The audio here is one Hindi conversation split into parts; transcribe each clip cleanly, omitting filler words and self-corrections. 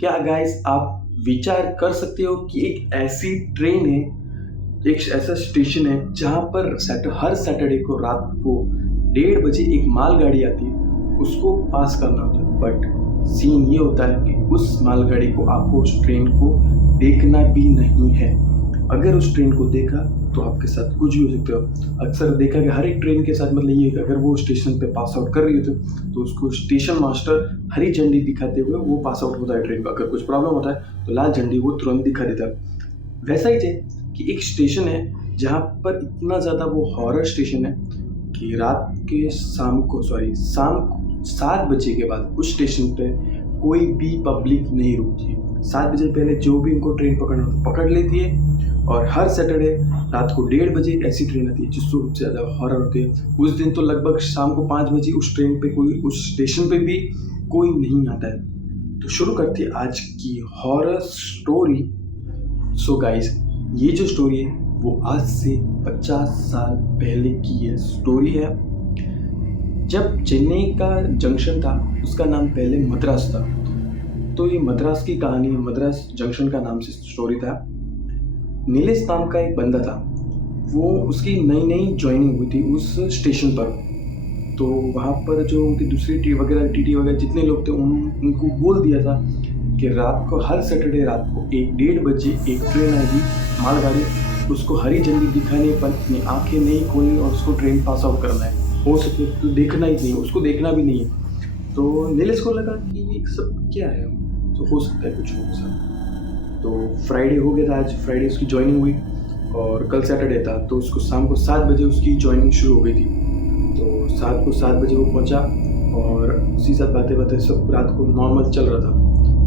क्या गाइस आप विचार कर सकते हो कि एक ऐसी ट्रेन है, एक ऐसा स्टेशन है जहाँ पर हर सैटरडे को रात को 1:30 बजे एक मालगाड़ी आती है, उसको पास करना होता है। बट सीन ये होता है कि उस मालगाड़ी को आपको उस ट्रेन को देखना भी नहीं है। अगर उस ट्रेन को देखा तो आपके साथ कुछ भी हो सकता है। अक्सर देखा गया हर एक ट्रेन के साथ मतलब ये है कि अगर वो स्टेशन पे पास आउट कर रही होती है तो उसको स्टेशन मास्टर हरी झंडी दिखाते हुए वो पास आउट होता है ट्रेन का। अगर कुछ प्रॉब्लम होता है तो लाल झंडी वो तुरंत दिखा देता है। वैसा ही है कि एक स्टेशन है जहाँ पर इतना ज़्यादा वो हॉरर स्टेशन है कि रात के शाम 7 बजे के बाद उस स्टेशन पे कोई भी पब्लिक नहीं रुकती। 7 बजे पहले जो भी उनको ट्रेन पकड़ना होता पकड़ लेती है। और हर सैटरडे रात को 1:30 बजे एक ऐसी ट्रेन आती है जिससे सबसे ज़्यादा हॉरर होती है। उस दिन तो लगभग शाम को 5 बजे उस ट्रेन पे उस स्टेशन पे भी कोई नहीं आता है। तो शुरू करते हैं आज की हॉरर स्टोरी। सो गाइस, ये जो स्टोरी है वो आज से 50 साल पहले की ये स्टोरी है। जब चेन्नई का जंक्शन था उसका नाम पहले मद्रास था। तो ये मद्रास की कहानी मद्रास जंक्शन का नाम से स्टोरी था। नीलेश नाम का एक बंदा था, वो उसकी नई ज्वाइनिंग हुई थी उस स्टेशन पर। तो वहाँ पर जो उनकी दूसरी टीटी वगैरह जितने लोग थे उनको बोल दिया था कि रात को हर सैटरडे रात को 1:30 बजे एक ट्रेन आएगी मालगाड़ी, उसको हरी झंडी दिखाने पर अपनी आंखें नहीं खोलनी और उसको ट्रेन पास आउट करना है। हो सके तो देखना ही नहीं, उसको देखना भी नहीं है। तो नीलेश को लगा कि ये सब क्या है, तो हो सकता है कुछ हो सकता। तो फ्राइडे हो गया था, आज फ्राइडे उसकी ज्वाइनिंग हुई और कल सैटरडे था। तो उसको शाम को 7 बजे उसकी ज्वाइनिंग शुरू हो गई थी। तो 7 बजे वो पहुंचा और उसी साथ बातें सब रात को नॉर्मल चल रहा था।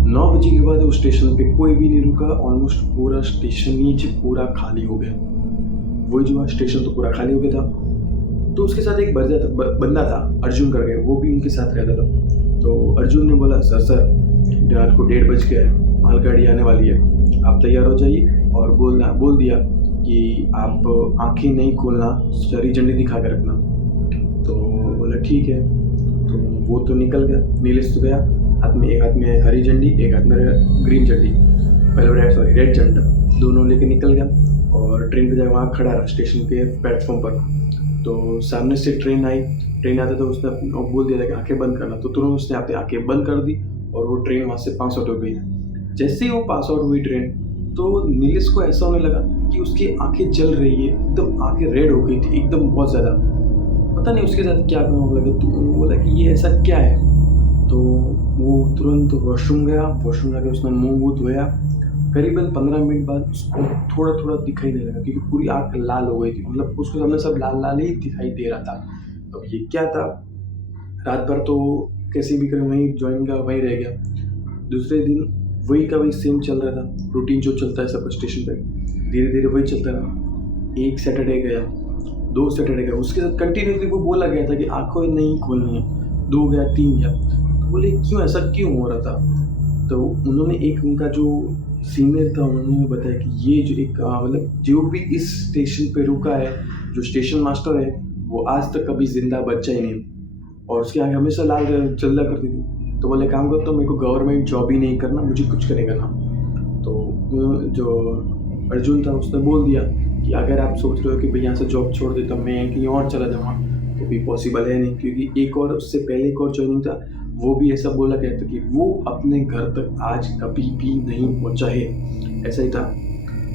9 बजे के बाद उस स्टेशन पे कोई भी नहीं रुका। ऑलमोस्ट पूरा स्टेशन ही पूरा खाली हो गया। वही जो स्टेशन तो पूरा खाली हो गया था। तो उसके साथ एक बंदा था अर्जुन करके, वो भी उनके साथ रहता था। तो अर्जुन ने बोला, सर रात को 1:30 बज गया है, मालगाड़ी आने वाली है, आप तैयार हो जाइए। और बोल दिया कि आप आंखें नहीं खोलना, हरी झंडी दिखा कर रखना। तो बोला ठीक है। तो वो तो निकल गया, नीलेश तो गया। एक हाथ में हरी झंडी, एक हाथ में ग्रीन झंडी, रेड झंडा, दोनों लेके निकल गया और ट्रेन पे जाकर वहाँ खड़ा रहा स्टेशन के प्लेटफॉर्म पर। तो सामने से ट्रेन आते तो उसने बोल दिया था कि आंखें बंद करना। तो तुरंत उसने आंखें बंद कर दी और वो ट्रेन वहाँ से पास आउट हो गई। जैसे ही वो पास आउट हुई ट्रेन, तो नीलेश को ऐसा होने लगा कि उसकी आंखें जल रही है, एकदम आंखें रेड हो गई थी एकदम बहुत ज़्यादा। पता नहीं उसके साथ क्या होने लगा। तो बोला कि ये ऐसा क्या है। तो वो तुरंत वॉशरूम गया, वॉशरूम जाके उसने मुँह धोया। करीबन 15 मिनट बाद उसको थोड़ा दिखाई देने लगा क्योंकि पूरी आँख लाल हो गई थी। मतलब उसको सामने सब लाल ही दिखाई दे रहा था। अब ये क्या था। रात भर तो कैसे भी कर वहीं ज्वाइन का वहीं रह गया। दूसरे दिन वही का वही सेम चल रहा था, रूटीन जो चलता है सब स्टेशन पे, धीरे धीरे वही चलता रहा। 1 सैटरडे गया, 2 सैटरडे गया, उसके साथ कंटिन्यूसली वो बोला गया था कि आंखें नहीं खोलनी है। 2 गया, 3 गया। तो बोले ऐसा क्यों हो रहा था। तो उन्होंने एक उनका जो सीनियर था उन्होंने बताया कि ये जो एक मतलब जो भी इस स्टेशन पे रुका है, जो स्टेशन मास्टर है, वो आज तक कभी जिंदा बचा ही नहीं और उसकी आंखें हमेशा लाल चलना करती थी। तो बोले काम करता हूँ, मेरे को गवर्नमेंट जॉब ही नहीं करना, मुझे कुछ करेगा ना। तो जो अर्जुन था उसने बोल दिया कि अगर आप सोच रहे हो कि भाई यहाँ से जॉब छोड़ देता मैं कहीं और चला जाऊँगा, तो भी पॉसिबल है नहीं। क्योंकि एक और उससे पहले एक और ज्वाइनिंग था, वो भी ऐसा बोला गया था कि वो अपने घर तक आज कभी भी नहीं पहुँचा है। ऐसा ही था।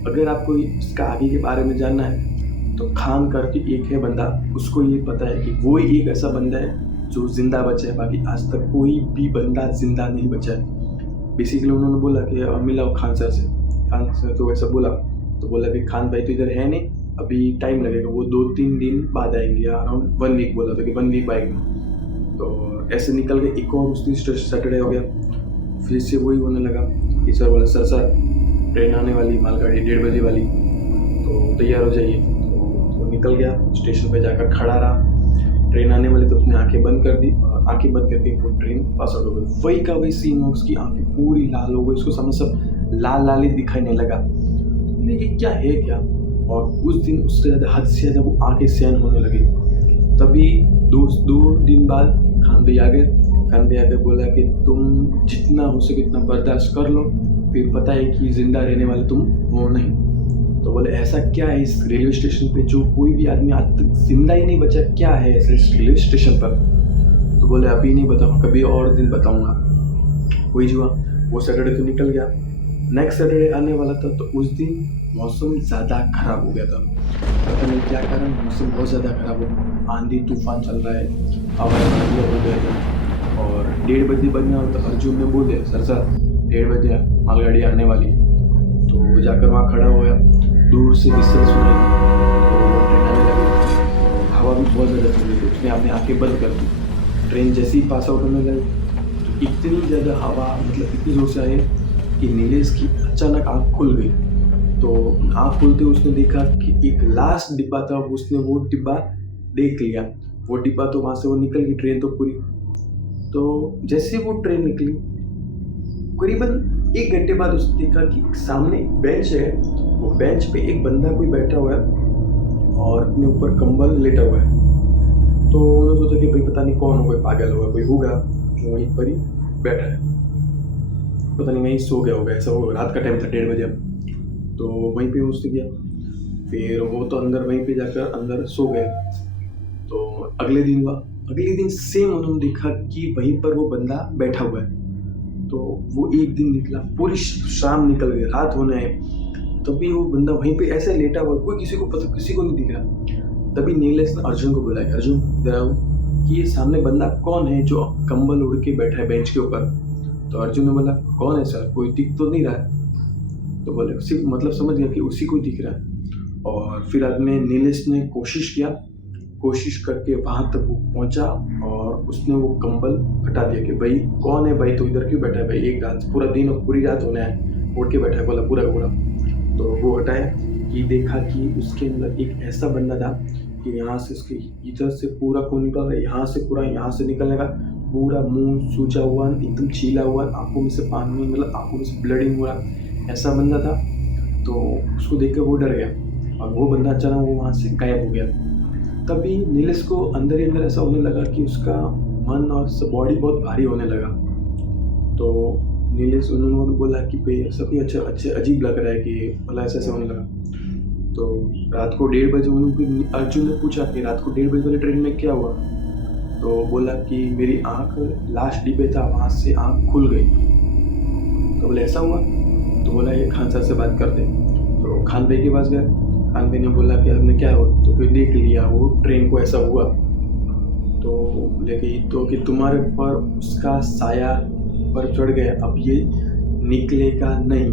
अगर आपको इसका आगे के बारे में जानना है तो खान करके एक है बंदा, उसको ये पता है कि वो ही एक ऐसा बंदा है जो जिंदा बचा है। बाकी आज तक कोई भी बंदा जिंदा नहीं बचा है। बेसिकली उन्होंने बोला कि मिलाओ खान सर से। खान सर तो वैसा बोला, तो बोला कि खान भाई तो इधर है नहीं, अभी टाइम लगेगा, वो 2-3 दिन बाद आएंगे, अराउंड 1 वीक बोला था कि 1 वीक आएंगे। तो ऐसे निकल के एक और उस दिन सैटरडे हो गया, फिर से वही होने लगा कि सर बोला सर ट्रेन आने वाली मालगाड़ी 1:30 बजे वाली, तो तैयार हो जाइए। तो निकल गया, स्टेशन पे जाकर खड़ा रहा। ट्रेन आने वाली तो उसने आंखें बंद कर दी और आंखें बंद करके वो ट्रेन पास आउट हो गई। वही का वही सीन हो, उसकी आंखें पूरी लाल हो गई, उसको सामने सब लाल ही दिखाने लगा। ये क्या है क्या। और उस दिन उससे ज़्यादा हद से ज़्यादा वो आंखें सहन होने लगी। तभी 2 दिन बाद खान भाई आ गए। खान भाई आके बोला कि तुम जितना हो सके उतना बर्दाश्त कर लो, फिर पता है कि ज़िंदा रहने वाले तुम हो नहीं। तो बोले ऐसा क्या है इस रेलवे स्टेशन पे जो कोई भी आदमी आज तक जिंदा ही नहीं बचा, क्या है ऐसा इस रेलवे स्टेशन पर? तो बोले अभी नहीं बताऊँगा, कभी और दिन बताऊँगा। वही हुआ, वो सैटरडे तो निकल गया। नेक्स्ट सैटरडे आने वाला था, तो उस दिन मौसम ज़्यादा खराब हो गया था। पता नहीं क्या कारण, मौसम बहुत ज़्यादा खराब हो, आंधी तूफान चल रहा है, हवाएं बढ़िया हो गया था। और 1:30 बजे बनना हो तो अर्जुन ने बोले सर 1:30 मालगाड़ी आने वाली है। तो जाकर वहाँ खड़ा हो गया, दूर से विसल सुनाई दी, तो वो ट्रेन आने लगी। हवा भी बहुत ज़्यादा चल रही थी, उसने अपनी आँखें बंद कर दी। ट्रेन जैसे ही पास आउट होने लगी तो इतनी ज़्यादा हवा, मतलब इतनी ज़ोर से आई कि नीलेश की अचानक आँख खुल गई। तो आँख खुलते उसने देखा कि एक लास्ट डिब्बा था, उसने वो डिब्बा देख लिया। वो डिब्बा तो वहाँ से वो निकल गई ट्रेन तो पूरी। तो जैसे वो ट्रेन निकली, करीबन 1 घंटे बाद उसने देखा कि सामने एक बेंच है, वो बेंच पे एक बंदा कोई बैठा हुआ है और अपने ऊपर कंबल लेटा हुआ है। तो उन्होंने सोचा कि भाई पता नहीं कौन होगा, पागल होगा कोई होगा जो वहीं पर ही बैठा है, पता नहीं वहीं सो गया होगा, ऐसा होगा। रात का टाइम था 1:30 बजे। तो वहीं पे उसने किया, फिर वो तो अंदर वहीं पे जाकर अंदर सो गए। तो अगले दिन हुआ, अगले दिन सेम उन्होंने देखा कि वहीं पर वो बंदा बैठा हुआ है। तो वो एक दिन निकला, पूरी शाम निकल गई, रात होने आए, तभी वो बंदा वहीं पे ऐसे लेटा हुआ, कोई किसी को पता, किसी को नहीं दिख रहा। तभी नीलेश ने अर्जुन को बुलाया, अर्जुन इधर आओ, कि ये सामने बंदा कौन है जो कंबल उड़ के बैठा है बेंच के ऊपर। तो अर्जुन ने बोला कौन है सर, कोई दिख तो नहीं रहा है। तो बोले उसी, मतलब समझ गया कि उसी को दिख रहा है। और फिर आदमी नीलेश ने कोशिश करके वहाँ तक वो पहुँचा और उसने वो कंबल हटा दिया कि भाई कौन है भाई, तो इधर क्यों बैठा है भाई, एक रात पूरा दिन और पूरी रात होने है, उड़ के बैठा है, बोला पूरा पूरा। तो वो हटाया कि देखा कि उसके अंदर एक ऐसा बंदा था कि यहाँ से उसके इधर से पूरा खून निकल रहा है, यहाँ से पूरा, यहाँ से निकलने का पूरा मुंह सूजा हुआ, एकदम छीला हुआ, आंखों में से पानी, मतलब आंखों में से ब्लडिंग हो रहा, ऐसा बंदा था। तो उसको देख कर वो डर गया और वो बंदा अचानक वो वहाँ से गायब हो गया। तभी नीलेश को अंदर ही अंदर ऐसा होने लगा कि उसका मन और बॉडी बहुत भारी होने लगा। तो नीलेश, उन्होंने बोला कि भाई सभी अच्छे अजीब लग रहा है कि मतलब ऐसा होने लगा। तो रात को 1:30 बजे उन्होंने, अर्जुन ने पूछा कि रात को 1:30 बजे वाली ट्रेन में क्या हुआ। तो बोला कि मेरी आँख लास्ट डिब्बे था, वहाँ से आँख खुल गई। तो बोले ऐसा हुआ। तो बोला ये खान साहब से बात कर दे। तो खान भाई के पास गए, खान भाई ने बोला कि हमने क्या हो, तो फिर देख लिया वो ट्रेन को ऐसा हुआ। तो बोले कि तो कि तुम्हारे ऊपर उसका साया पर चढ़ गया, अब ये निकलेगा नहीं।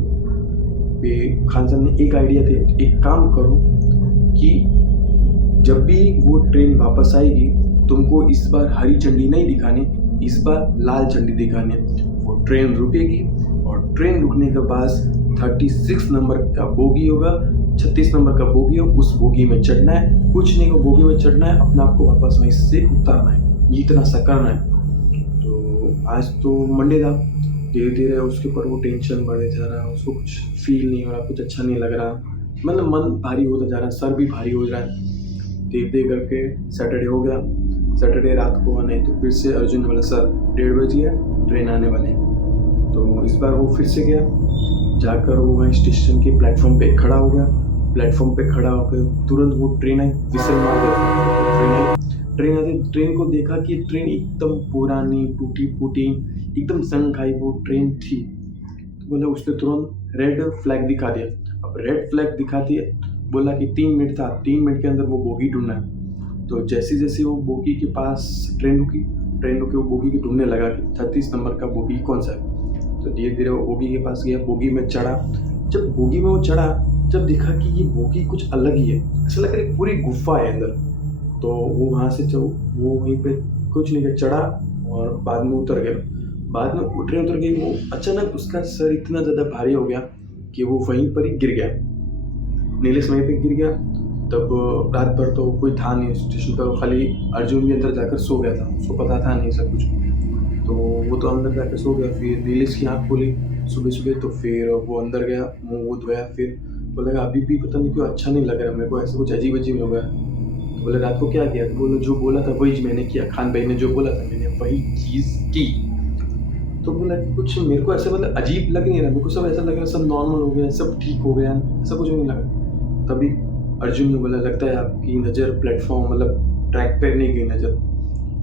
फिर खान साहब ने एक आइडिया दिया, एक काम करो कि जब भी वो ट्रेन वापस आएगी, तुमको इस बार हरी झंडी नहीं दिखानी, इस बार लाल झंडी दिखानी है। वो ट्रेन रुकेगी और ट्रेन रुकने के बाद 36 नंबर का बोगी होगा, 36 नंबर का बोगी हो, उस बोगी में चढ़ना है, कुछ नहीं को बोगी में चढ़ना है, अपने आप को वापस वहीं से उतारना है, इतना सा करना है। तो आज तो मंडे था, धीरे धीरे उसके ऊपर वो टेंशन बढ़े जा रहा है, उसको कुछ फील नहीं हो रहा, कुछ अच्छा नहीं लग रहा, मतलब मन भारी होता जा रहा है, सर भी भारी हो रहा है। धीरे धीरे करके सैटरडे हो गया, सैटरडे रात को आना है। तो फिर से अर्जुन ने बोला सर 1:30 बजे है, ट्रेन आने वाली है। तो इस बार वो फिर से गया, जाकर वो वहीं स्टेशन के प्लेटफॉर्म पे खड़ा हो गया। प्लेटफॉर्म पे खड़ा होकर तुरंत वो ट्रेन आई, विसल मार दिया। ट्रेन को देखा कि ट्रेन एकदम पुरानी, टूटी फूटी, एकदम जंग खाई वो ट्रेन थी। तो बोला, उसने तुरंत रेड फ्लैग दिखा दिया। अब रेड फ्लैग दिखा दिया, बोला कि 3 मिनट था, 3 मिनट के अंदर वो बोगी ढूंढना है। तो जैसे जैसे वो बोगी के पास ट्रेन रुकी, वो बोगी की ढूंढने लगा कि 36 नंबर का बोगी कौन सा है। तो धीरे धीरे वो बोगी के पास गया, बोगी में चढ़ा। जब बोगी में वो चढ़ा, जब देखा कि ये बोगी कुछ अलग ही है, ऐसा लग रहा है पूरी गुफा है अंदर। तो वो वहाँ से वो वहीं पे कुछ नहीं कर चढ़ा और बाद में उतर गया। बाद में ट्रेन उतर गई, वो अचानक उसका सर इतना ज़्यादा भारी हो गया कि वो वहीं पर ही गिर गया। नीलेश वहीं पे गिर गया। तब रात भर तो कोई था नहीं स्टेशन पर, खाली अर्जुन भी अंदर जाकर सो गया था, उसको पता था नहीं सब कुछ। तो वो तो अंदर जाकर सो गया। फिर नीलेश की आँख खुली सुबह सुबह, तो फिर वो अंदर गया, मुँह वूह धोया। फिर बोलेगा अभी भी पता नहीं क्यों अच्छा नहीं लग रहा मेरे को, ऐसा कुछ अजीब अजीब लग रहा है। तो बोले रात को क्या किया? तो बोले जो बोला था वही मैंने किया, खान भाई ने जो बोला था मैंने वही चीज़ की। तो बोला कुछ मेरे को ऐसा मतलब अजीब लग नहीं रहा, मेरे को सब ऐसा लग रहा सब नॉर्मल हो गया, सब ठीक हो गया, ऐसा कुछ नहीं लगा। तभी अर्जुन ने बोला लगता है आपकी नज़र प्लेटफ़ॉर्म मतलब ट्रैक पे नहीं गई नज़र।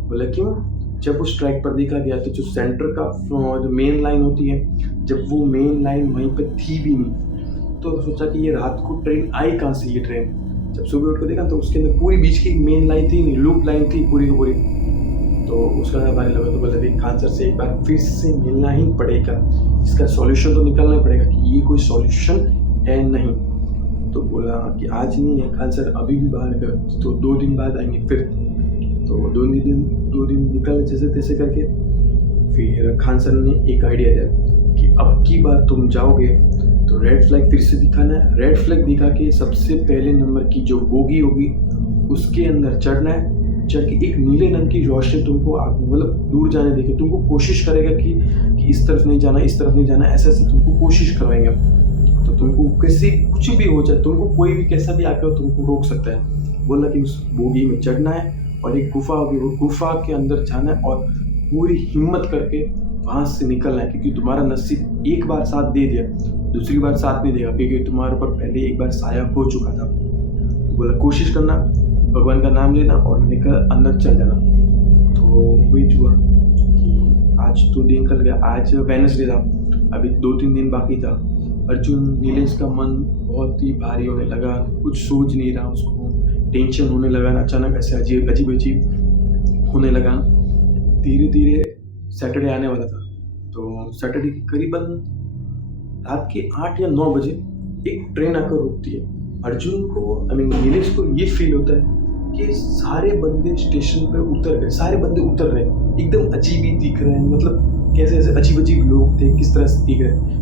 बोला क्यों? जब उस ट्रैक पर देखा गया तो जो सेंटर का जो मेन लाइन होती है, जब वो मेन लाइन वहीं पे थी भी नहीं, तो सोचा कि ये रात को ट्रेन आई कहाँ से ये ट्रेन? जब सुबह उठ के देखा तो उसके अंदर पूरी बीच की मेन लाइन थी नहीं, लूप लाइन थी पूरी की पूरी। तो उसका हमारे लगा तो बोला देख खान सर से एक बार फिर से मिलना ही पड़ेगा, इसका सॉल्यूशन तो निकालना पड़ेगा कि ये कोई सॉल्यूशन है नहीं। तो बोला कि आज नहीं है खान सर, अभी भी बाहर गए तो 2 दिन बाद आएंगे फिर। तो 2 दिन निकल जैसे तैसे करके फिर खान सर ने एक आइडिया दिया कि अब की बार तुम जाओगे तो रेड फ्लैग फिर से दिखाना है। रेड फ्लैग दिखा के सबसे पहले नंबर की जो बोगी होगी उसके अंदर चढ़ना है। चढ़ के एक नीले रंग की रोशनी तुमको मतलब दूर जाने देगी, तुमको कोशिश करेगा कि इस तरफ नहीं जाना, इस तरफ नहीं जाना, ऐसे ऐसे तुमको कोशिश करवाएंगे। तो तुमको कैसे कुछ भी हो जाए, तुमको कोई भी कैसा भी आकर तुमको रोक सकता है। बोला कि उस बोगी में चढ़ना है और एक गुफा होगी, वो गुफा के अंदर जाना है और पूरी हिम्मत करके वहाँ से निकलना है, क्योंकि तुम्हारा नसीब एक बार साथ दे दिया, दूसरी बार साथ नहीं देगा, क्योंकि तुम्हारे ऊपर पहले एक बार साया हो चुका था। तो बोला कोशिश करना, भगवान का नाम लेना और निकल अंदर चल जाना। तो वही हुआ कि आज तो दिन निकल गया, आज वेडनेसडे था, अभी 2-3 दिन बाकी था। अर्जुन नीलेश का मन बहुत ही भारी होने लगा, कुछ सोच नहीं रहा, उसको टेंशन होने लगा, अचानक ऐसे अजीब अजीब होने लगा। धीरे धीरे सैटरडे आने वाला था, तो सैटरडे की करीबन रात के 8 या 9 बजे एक ट्रेन आकर रुकती है। अर्जुन को नीलेश को ये फील होता है कि सारे बंदे स्टेशन पे उतर गए, सारे बंदे उतर रहे, एकदम अजीब ही दिख रहे हैं, मतलब कैसे ऐसे अजीब अजीब लोग थे, किस तरह से दिख रहे हैं।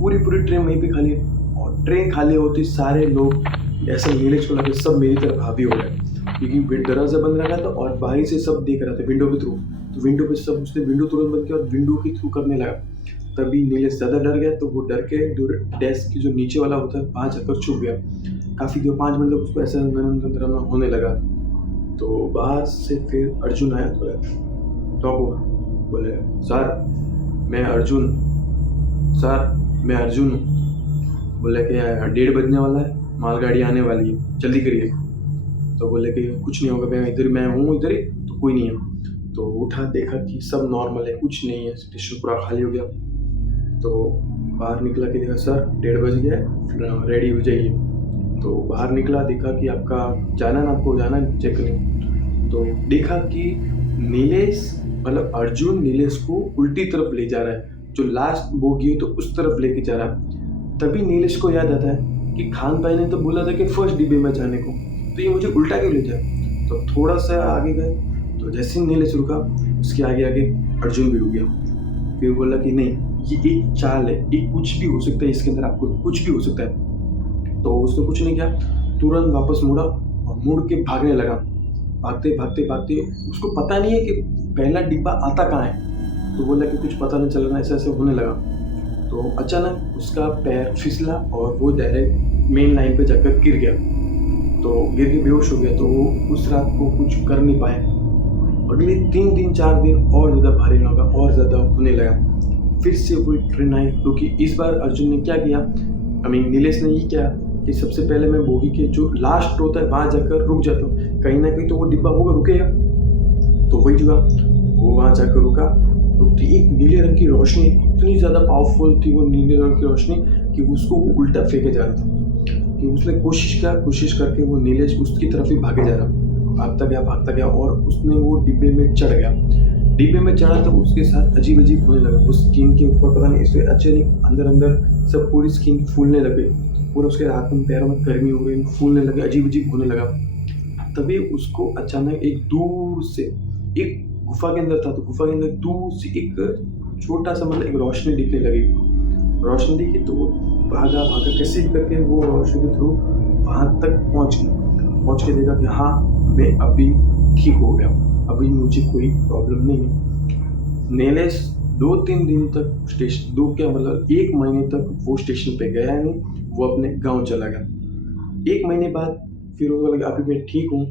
पूरी ट्रेन वहीं पे खाली है और ट्रेन खाली होती सारे लोग ऐसे नीलेश को लगे सब मेरी तरफ हावी हो गए, क्योंकि दरवाजा बंद रखा था और बाहर से सब देख रहा था विंडो के थ्रू। तो विंडो पे सब उसने विंडो तुरंत बंद किया और विंडो के थ्रू करने लगा। तभी नीलेश ज़्यादा डर गया, तो वो डर के डेस्क की जो नीचे वाला होता है वहाँ जाकर छुप गया। काफ़ी देर 5 मिनट तक उसको ऐसा नरम होने लगा। तो बाहर से फिर अर्जुन आया, बोला टॉप हुआ, बोले सर मैं अर्जुन हूँ। बोले कि 1:30 बजने वाला है, मालगाड़ी आने वाली है, जल्दी करिए। तो बोले कि कुछ नहीं होगा, मैं हूँ इधर ही, तो कोई नहीं है। तो उठा, देखा कि सब नॉर्मल है, कुछ नहीं है, स्टेशन पूरा खाली हो गया। तो बाहर निकला कि देखा सर 1:30 बज गया है, रेडी हो जाइए। तो बाहर निकला, देखा कि आपको जाना है चेक करने। तो देखा कि नीलेश मतलब अर्जुन नीलेश को उल्टी तरफ ले जा रहा है, जो लास्ट बोगी है तो उस तरफ लेके जा रहा है। तभी नीलेश को याद आता है कि खान भाई ने तो बोला था कि फर्स्ट डिब्बे में जाने को, तो ये मुझे उल्टा क्यों ले जाए। तो थोड़ा सा आगे गए, तो जैसे ही नीलेश रुका उसके आगे अर्जुन भी रुक गया। फिर बोला कि नहीं, ये एक चाल है, ये कुछ भी हो सकता है, इसके अंदर आपको कुछ भी हो सकता है। तो उसने कुछ नहीं किया, तुरंत वापस मुड़ा और मुड़ के भागने लगा। भागते उसको पता नहीं है कि पहला डिब्बा आता कहाँ है। तो बोला कि कुछ पता नहीं चल रहा, ऐसे ऐसे होने लगा। तो अचानक उसका पैर फिसला और वो डायरेक्ट मेन लाइन पे जाकर गिर गया। तो गिर के बेहोश हो गया। तो वो उस रात को कुछ कर नहीं पाए। अगले 3 दिन 4 दिन और ज़्यादा भारी लगा, और ज़्यादा होने लगा। फिर से वो ट्रेन आई, क्योंकि इस बार अर्जुन ने क्या किया, नीलेश ने ये किया कि सबसे पहले मैं बोगी के जो लास्ट होता है वहाँ जाकर रुक जाता हूँ, कहीं ना कहीं तो वो डिब्बा होगा, रुकेगा। तो वही जगह वो वहाँ जाकर रुकती एक नीले रंग की रोशनी, इतनी ज़्यादा पावरफुल थी वो नीले रंग की रोशनी कि उसको वो उल्टा फेंके जा रहा था। कि उसने कोशिश करके वो नीलेश उसकी तरफ ही भागे जा रहा, भागता गया और उसने वो डिब्बे में चढ़ गया। डिब्बे में चढ़ा तो उसके साथ अजीब होने लगा, उस स्किन के ऊपर पता नहीं इससे अच्छे नहीं, अंदर सब पूरी स्किन फूलने लगे, और उसके हाथ में पैरों में गर्मी हो गई, फूलने लगे, अजीब होने लगा। तभी उसको अचानक एक दूर से एक गुफा के अंदर था, तो गुफा के अंदर दूर से एक छोटा सा मतलब एक रोशनी दिखने लगी। रोशनी दिखी तो वो भागा कैसे भी करके वो रोशनी के थ्रू वहाँ तक पहुँच के देखा कि हाँ मैं अभी ठीक हो गया, अभी मुझे कोई प्रॉब्लम नहीं है। नीलेश 2-3 दिन तक स्टेशन 1 महीने तक वो स्टेशन पे गया नहीं, वो अपने गांव चला गया। 1 महीने बाद फिर वो लगा अभी मैं ठीक हूँ,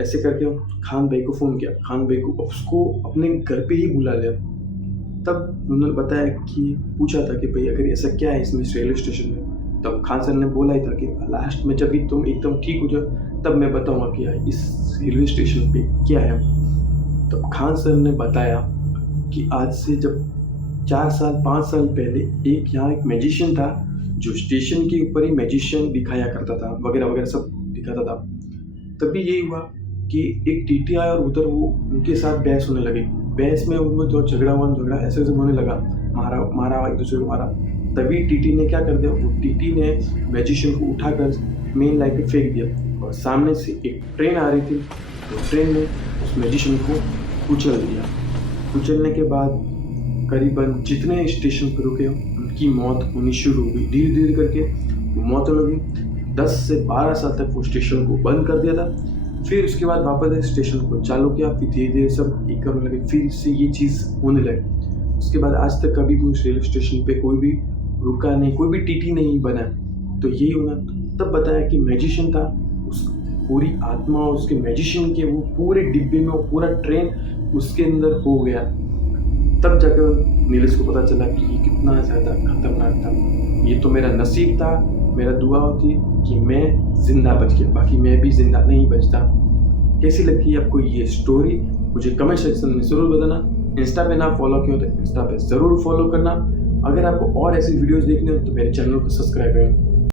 ऐसे करके खान भाई को फ़ोन किया, खान भाई को उसको अपने घर पे ही बुला लिया। तब उन्होंने बताया कि पूछा था कि भाई अगर ऐसा क्या है इसमें इस रेलवे स्टेशन में, तब खान सर ने बोला ही था कि लास्ट में जब भी तुम एकदम ठीक हो जाओ तब मैं बताऊंगा कि यार इस रेलवे स्टेशन पे क्या है। तब खान सर ने बताया कि आज से जब 4 साल 5 साल पहले एक यहाँ एक मैजिशियन था जो स्टेशन के ऊपर ही मैजिशियन दिखाया करता था, वगैरह वगैरह सब दिखाता था। तभी यही हुआ कि एक टीटी आया और उधर वो उनके साथ बहस होने लगी। बहस में उनमें तो झगड़ा ऐसे होने लगा, मारा मारा एक दूसरे को मारा। तभी टीटी ने क्या कर दिया, वो टीटी ने मैजिशियन को उठाकर मेन लाइन पे फेंक दिया और सामने से एक ट्रेन आ रही थी, तो ट्रेन ने उस मैजिशियन को कुचल दिया। कुचलने के बाद करीबन जितने स्टेशन पर रुके उनकी मौत होनी शुरू हो गई। धीरे धीरे करके वो मौत होने लगी। 10 से 12 साल तक वो स्टेशन को बंद कर दिया था। फिर उसके बाद वापस स्टेशन को चालू किया, फिर धीरे धीरे सब एक करने लगे, फिर से ये चीज़ होने लगी। उसके बाद आज तक कभी भी उस रेलवे स्टेशन पे कोई भी रुका नहीं, कोई भी टीटी नहीं बना। तो यही होना। तब बताया कि मैजिशियन था, उस पूरी आत्मा उसके मैजिशियन के वो पूरे डिब्बे में, वो पूरा ट्रेन उसके अंदर हो गया। तब जाकर नीलेश को पता चला कि ये कितना ज़्यादा खतरनाक था। ये तो मेरा नसीब था, मेरा दुआ होती कि मैं ज़िंदा बच गया, बाकी मैं भी ज़िंदा नहीं बचता। कैसी लगी आपको ये स्टोरी मुझे कमेंट सेक्शन में ज़रूर बताना। इंस्टा पे ना फॉलो किया तो इंस्टा पे ज़रूर फॉलो करना। अगर आपको और ऐसी वीडियोज़ देखनी हो तो मेरे चैनल को सब्सक्राइब करें।